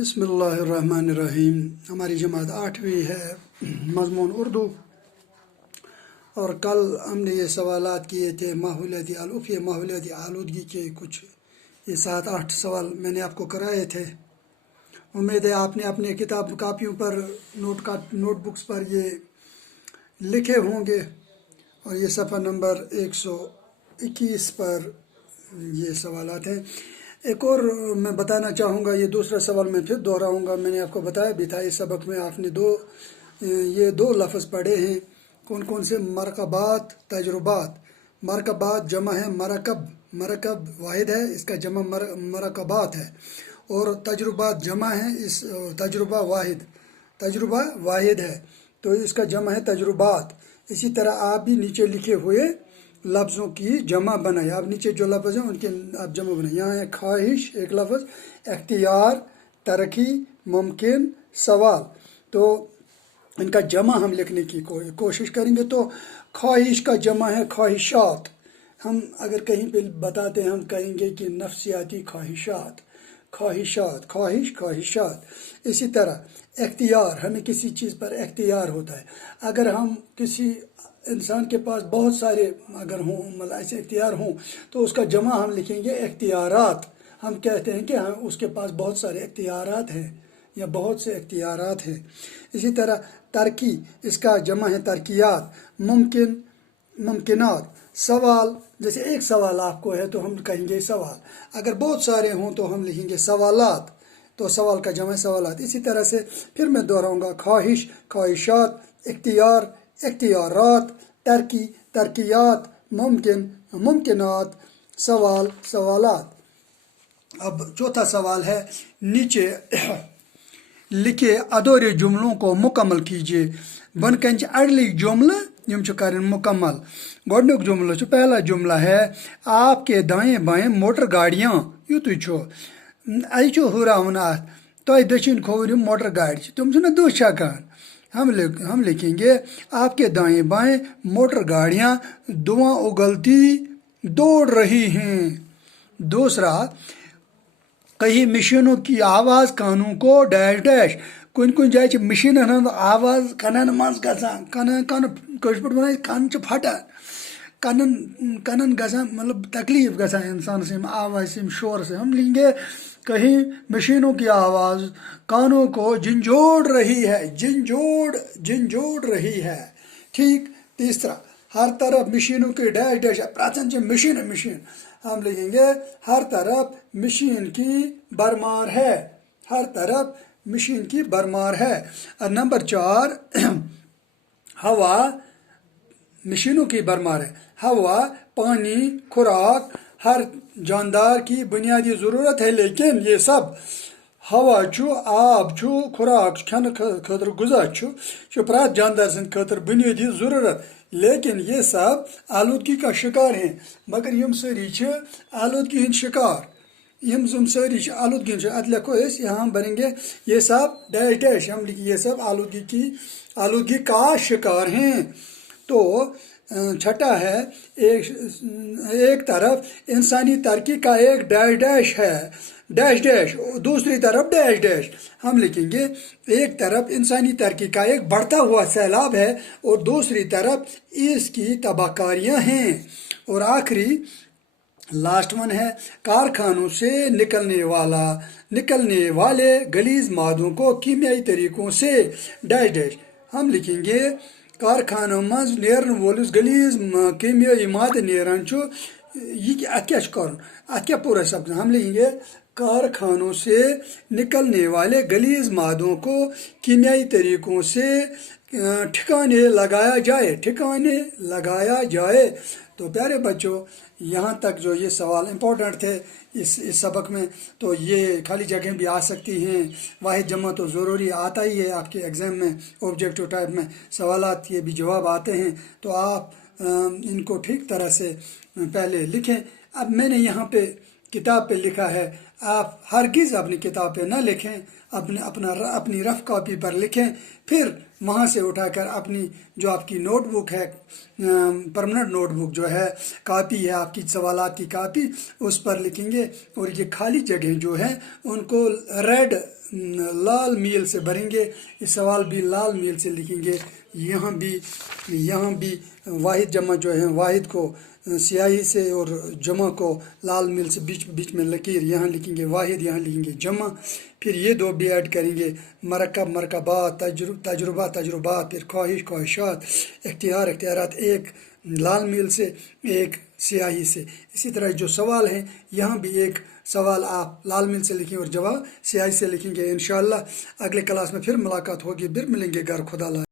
बिस्मिल्लाहिर्रहमानिर्रहीम। हमारी जमात 8वीं है, मज़मून उर्दू। और कल हमने ये सवालात किए थे माहौलियाती आलूफ़ी माहौलियाती आलूदगी के कुछ ये 7-8 सवाल मैंने आपको कराए थे। उम्मीद है आपने अपने किताब कापियों पर नोटबुक्स पर ये लिखे होंगे। और ये सफ़ा नंबर 121 पर ये सवालात हैं। एक और मैं बताना चाहूँगा, ये दूसरा सवाल मैं फिर दोहराऊँगा। मैंने आपको बताया भी था इस सबक में आपने ये दो लफ्ज़ पढ़े हैं। कौन कौन से? मरकबात, तजुर्बात। मरकबात जमा है मरकब, मरकब वाहिद है, इसका जमा मरकबात है। और तजुर्बात जमा है, इस तजुर्बा वाहिद है, तो इसका जमा है तजुर्बात। इसी तरह आप भी नीचे लिखे हुए लफ्ज़ों की जमा बनाए। आप नीचे जो लफ्ज़ हैं उनके आप जमा बनाए। यहाँ है ख्वाहिश एक लफ्ज़, इख्तियार, तरक्की, मुमकिन, सवाल। तो इनका जमा हम लिखने की कोशिश करेंगे। तो ख्वाहिश का जमा है ख्वाहिशात। हम अगर कहीं पे बताते हैं हम कहेंगे कि नफ्सियाती ख्वाहिशात, ख्वाहिशात, ख्वाहिश, ख्वाहिशात। इसी तरह इख्तियार, हमें किसी चीज़ पर इख्तियार होता है। अगर हम किसी इंसान के पास बहुत सारे अगर हों, मतलब ऐसे इख्तियार हों, तो उसका जमा हम लिखेंगे इख्तियारात। हम कहते हैं कि हाँ उसके पास बहुत सारे इख्तियारात हैं या बहुत से इख्तियारात हैं। इसी तरह तरक्की, इसका जमा है तरक्कियात। मुमकिन, मुमकिनात। सवाल, जैसे एक सवाल आपको है तो हम कहेंगे सवाल। अगर बहुत सारे हों तो हम लिखेंगे सवालात, तो सवाल का जमा है सवालात। इसी तरह से फिर मैं दोहराऊंगा, ख्वाहिश, ख्वाहिशात, इख्तियार, इख्तियारात, तरक्की, तरक्कियात, मुमकिन, मुमकिनात, सवाल, सवालात। अब चौथा सवाल है, नीचे लिखे अधूरे जुमलों को मुकम्मल कीजिए। बन कंच अड़ली जुमल यम कर मुकम्मल। गोडनुक जुमलो पहला जुमला है, आपके दाएं बाएं मोटर गाड़ियाँ युतु अचो हुरावन तो दक्षिण खोवर मोटर गाड़ी तुम दो छकान। हम लिखेंगे आपके दाएं बाएं मोटर गाड़ियाँ धुआं उगलती दौड़ रही हैं। दूसरा, कहीं मशीनों की आवाज़ कानों को डैश डैश। कुन कुन जाए मशीन आवाज़ कनन मज गसान, कन पे कन फटान, कनन गसान, मतलब तकलीफ गसान इंसान से आवाज़ से शोर से। हम लेंगे कहीं मशीनों की आवाज़ कानों को झंझोड़ रही है, झंझोड़ रही है। ठीक। तीसरा, हर तरफ मशीनों की डैश डैश, प्राचीन मशीन। हम लिखेंगे हर तरफ मशीन की भरमार है, हर तरफ मशीन की भरमार है। और नंबर 4, हवा मशीनों की भरमार है। हवा, पानी, खुराक हर जानदार की बुनियादी ज़रूरत है, लेकिन ये सब हवा छू, आब छू, खुराक खान खतर गुज़ा छू प्रात जानदार सद खतर बुनियादी ज़रूरत, लेकिन ये सब आलूदगी का शिकार हैं। मगर यम सारी आलूदगी हंद शिकार, यम सारी आलूदगी अत लिखो यहाँ बनेंगे ये सब डैश डैश। हम लिखिए ये सब आलूदगी का शिकार हैं। तो छठा है, एक तरफ इंसानी तरक्की का एक डैश डैश है, डैश डैश, दूसरी तरफ डैश डैश। हम लिखेंगे एक तरफ इंसानी तरक्की का एक बढ़ता हुआ सैलाब है और दूसरी तरफ इसकी तबाहकारियाँ हैं। और आखिरी लास्ट वन है, कारखानों से निकलने वाले गलीज मादों को कीमियाई तरीकों से डैश डैश। हम लिखेंगे कारखानों मज नेरन वोलिस गलीज कीमियाई माद नेरान ये अत क्या पूरा शब्द। हम लिखेंगे कारखानों से निकलने वाले गलीज मादों को कीमियाई तरीकों से ठिकाने लगाया जाए। तो प्यारे बच्चों, यहाँ तक जो ये सवाल इम्पोर्टेंट थे इस सबक में, तो ये खाली जगह भी आ सकती हैं। वाहिद जमा तो ज़रूरी आता ही है आपके एग्ज़ाम में, ऑब्जेक्टिव टाइप में सवालात ये भी जवाब आते हैं। तो आप इनको ठीक तरह से पहले लिखें। अब मैंने यहाँ पे किताब पे लिखा है, آپ ہرگز اپنی کتاب پہ نہ لکھیں، اپنی رف کاپی پر لکھیں، پھر وہاں سے اٹھا کر اپنی جو آپ کی نوٹ بک ہے، پرماننٹ نوٹ بک جو ہے، کاپی ہے آپ کی سوالات کی کاپی، اس پر لکھیں گے، اور یہ خالی جگہیں جو ہیں ان کو ریڈ لال میل سے بھریں گے، یہ سوال بھی لال میل سے لکھیں گے، یہاں بھی واحد جمع جو ہے، واحد کو سیاہی سے اور جمع کو لال میل سے بیچ میں لکیر، یہاں لکھیں گے واحد، یہاں لکھیں گے جمع، پھر یہ دو بھی ایڈ کریں گے، مرکب مرکبات، تجربات، پھر خواہش خواہشات، اختیار اختیارات، ایک لال میل سے ایک سیاہی سے۔ اسی طرح جو سوال ہیں یہاں بھی ایک سوال آپ لال میل سے لکھیں اور جواب سیاہی سے لکھیں گے۔ انشاءاللہ اگلے کلاس میں پھر ملاقات ہوگی، پھر ملیں گے، گھر خدا لا۔